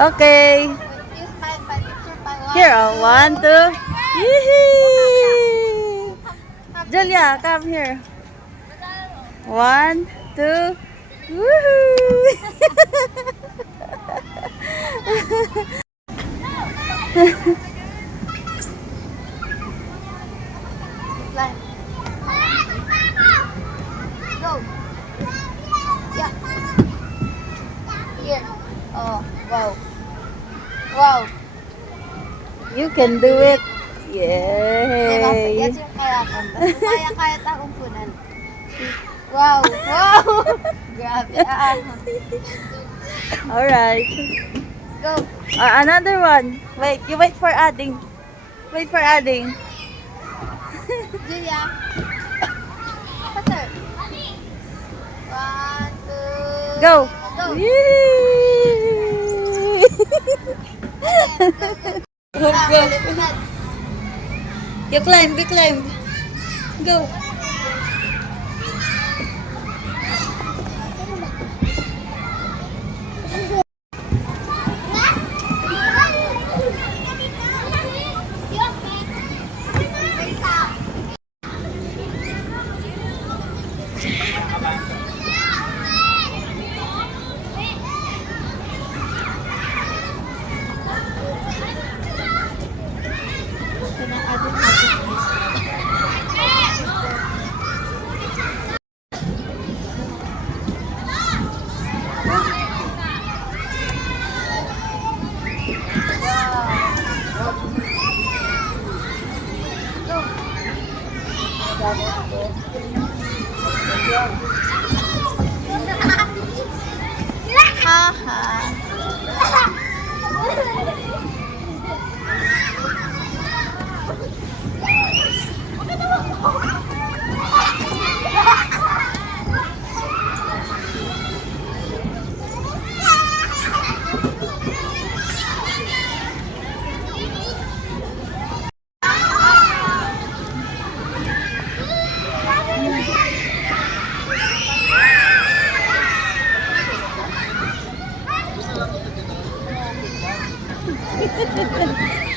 Okay. You smile, but picture pa. Here, oh, 1, 2. Yee! Julia, come here. 1, 2. Woohoo! Fly. Go. Yeah. Here. Oh, wow. Wow. You can do it. Diba? Yay! Yan yung kaya ko. Kaya taong punan. Wow. Wow. Grabe. Alright. Go. Another one. Wait, you wait for adding. Wait for adding. Julia. Faster. 1, 2. Go. Go. Yay! Go, go. You climb, we climb. Go.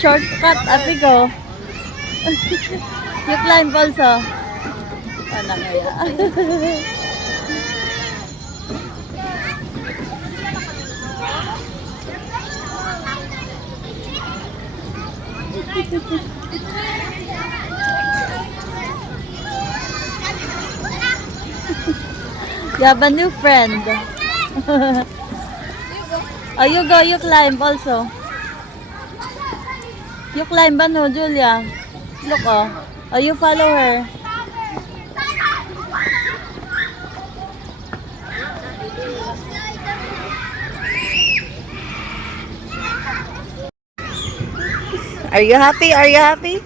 Shortcut, ate ko. You climb also. Ano kaya? You have a new friend. Oh, you go, you climb also. You climb ba no, Julia? Look, oh. Oh, you follow her. Are you happy? Are you happy?